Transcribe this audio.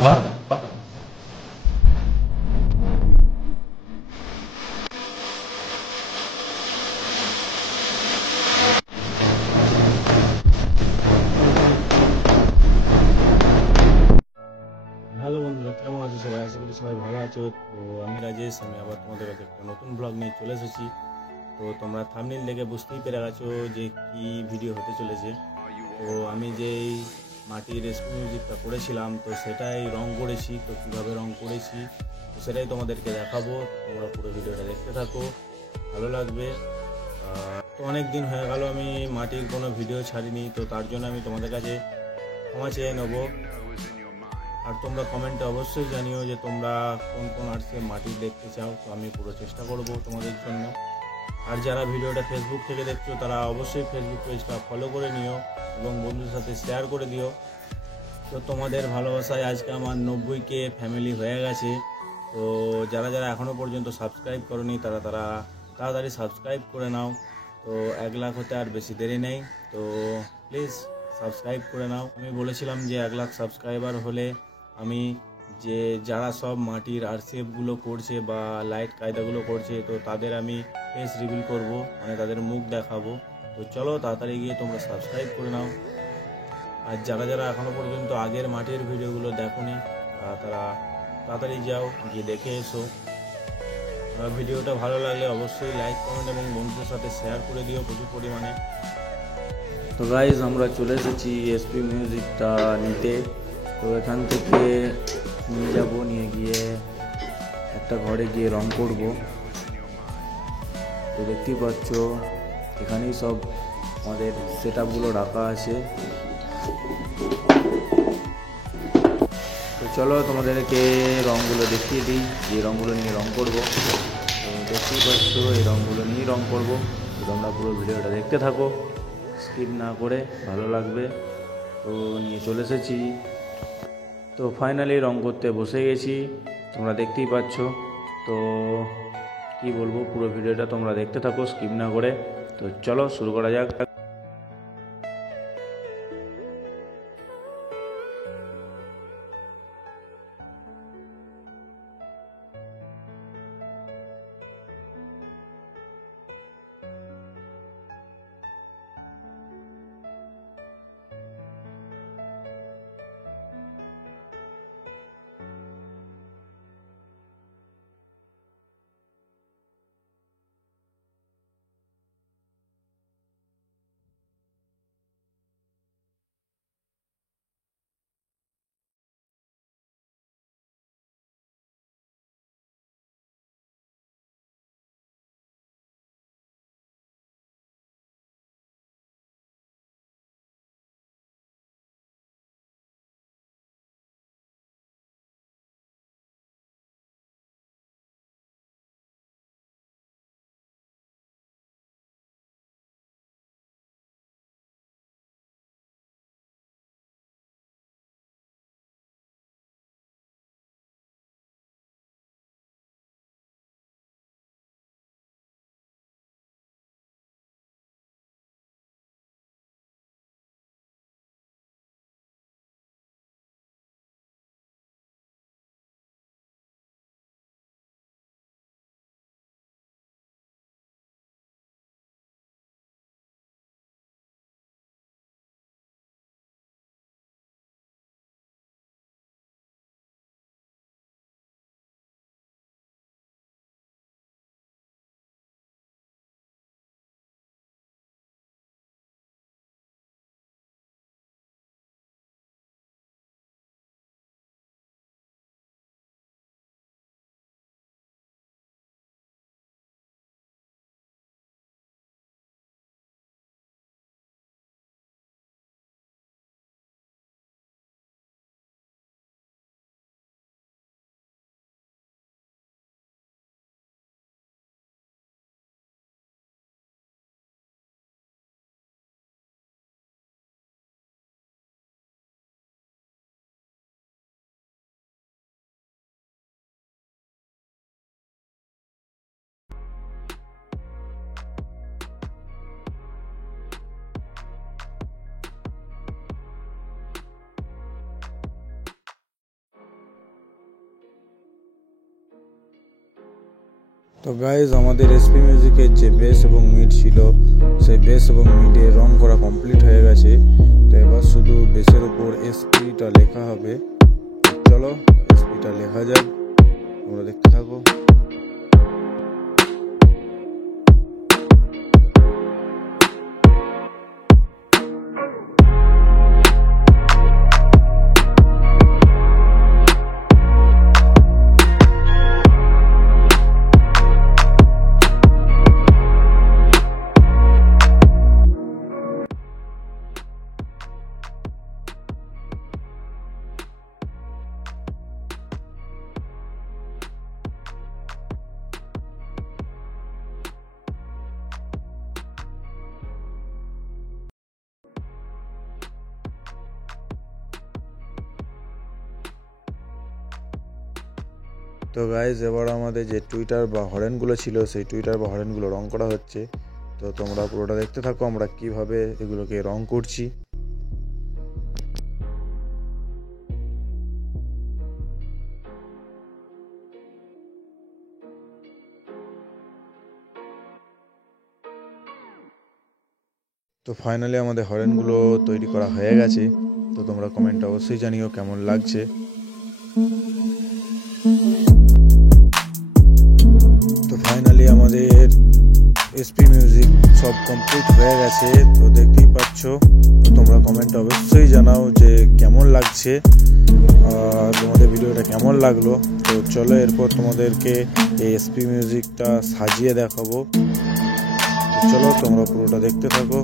Guarda, guarda. Hello বন্ধুরা, কেমন আছো সবাই? আশা করি সবাই ভালো আছো। তো আমি রাজেশ, আমি আবার তোমাদের কাছে একটা নতুন ব্লগ নিয়ে চলে এসেছি। তো তোমরা থাম্বনেল দেখে বুঝতেই পেরে গেছো যে কি ভিডিও হতে চলেছে। তো আমি যেই মাটির রেসকিউ মিউজিকটা করেছিলাম, তো সেটাই রং করেছি। তো কীভাবে রং করেছি তো সেটাই তোমাদেরকে দেখাবো। তোমরা পুরো ভিডিওটা দেখতে থাকো, ভালো লাগবে। তো অনেক দিন হয়ে গেল আমি মাটির কোনো ভিডিও ছাড়িনি, তো তার জন্য আমি তোমাদের কাছে ক্ষমা চেয়ে নেবো। আর তোমরা কমেন্টে অবশ্যই জানিও যে তোমরা কোন কোন আর্টসে মাটি দেখতে চাও। তো আমি পুরো চেষ্টা করব তোমাদের জন্য। আর যারা ভিডিওটা ফেসবুক থেকে দেখছো তারা অবশ্যই ফেসবুক পেজটা ফলো করে নিও এবং বন্ধুদের সাথে শেয়ার করে দিও। তো তোমাদের ভালোবাসায় আজকে আমার 90K ফ্যামিলি হয়ে গেছে। তো যারা যারা এখনও পর্যন্ত সাবস্ক্রাইব করনি তারা তারা তাড়াতাড়ি সাবস্ক্রাইব করে নাও। তো 1 লাখ হতে আর বেশি দেরি নেই। তো প্লিজ সাবস্ক্রাইব করে নাও। আমি বলেছিলাম যে 1 লাখ সাবস্ক্রাইবার হলে আমি যে যারা সব মাটির আরসিএফগুলো করছে বা লাইট কায়দাগুলো করছে, তো তাদের আমি ফেস রিভিল করব, মানে তাদের মুখ দেখাবো। তো চলো তাড়াতাড়ি গিয়ে তোমরা সাবস্ক্রাইব করে নাও। আর যারা যারা এখনও পর্যন্ত আগের মাটির ভিডিওগুলো দেখোনি তারা তাড়াতাড়ি যাও, গিয়ে দেখে এসো। ভিডিওটা ভালো লাগলে অবশ্যই লাইক, কমেন্ট এবং বন্ধুদের সাথে শেয়ার করে দিও প্রচুর পরিমাণে। তো গাইজ, আমরা চলে এসেছি এসপি মিউজিকটা নিতে। তো এখান থেকে নিয়ে যাব, নিয়ে গিয়ে একটা ঘরে গিয়ে রং করব। তো দেখতেই পাচ্ছ এখানেই সব আমাদের সেট আপগুলো রাখা আছে। তো চলো তোমাদেরকে রঙগুলো দেখিয়ে দিই, যে রঙগুলো নিয়ে রং করব। তো দেখতেই পাচ্ছ এই রঙগুলো নিয়েই রং করব। তো তোমরা পুরো ভিডিওটা দেখতে থাকো, স্কিপ না করে, ভালো লাগবে। তো নিয়ে চলে এসেছি। তো ফাইনালি রং করতে বসে গেছি, তোমরা দেখতেই পাচ্ছ। তো কি বলবো, পুরো ভিডিওটা তোমরা দেখতে থাকো স্কিপ না করে। তো চলো শুরু করা যাক। তো গাইজ আমাদের এসপি মিউজিকের যে বেস এবং মিড ছিল সেই বেস এবং মিডে রং করা কমপ্লিট হয়ে গেছে। তো এবার শুধু বেসের উপর এসপিটা লেখা হবে। চলো এসপিটা লেখা যাক, তোমরা দেখতে থাকো। তো গাইজ এবার আমাদের যে টুইটার বা হরেনগুলো ছিল সেই টুইটার বা হরেনগুলো রং করা হচ্ছে। তো তোমরা পুরোটা দেখতে থাকো আমরা কিভাবে এগুলোকে রং করছি। তো ফাইনালি আমাদের হরেনগুলো তৈরি করা হয়ে গেছে। তো তোমরা কমেন্টে অবশ্যই জানিও কেমন লাগছে। তো ফাইনালি আমাদের এসপি মিউজিক সব কমপ্লিট হয়ে গেছে। তো দেখতেই পাচ্ছ। তো তোমরা কমেন্টে অবশ্যই জানাও যে কেমন লাগছে, তোমাদের ভিডিওটা কেমন লাগলো। তো চলো এরপর তোমাদেরকে এই এসপি মিউজিকটা সাজিয়ে দেখাবো। চলো তোমরা পুরোটা দেখতে থাকো।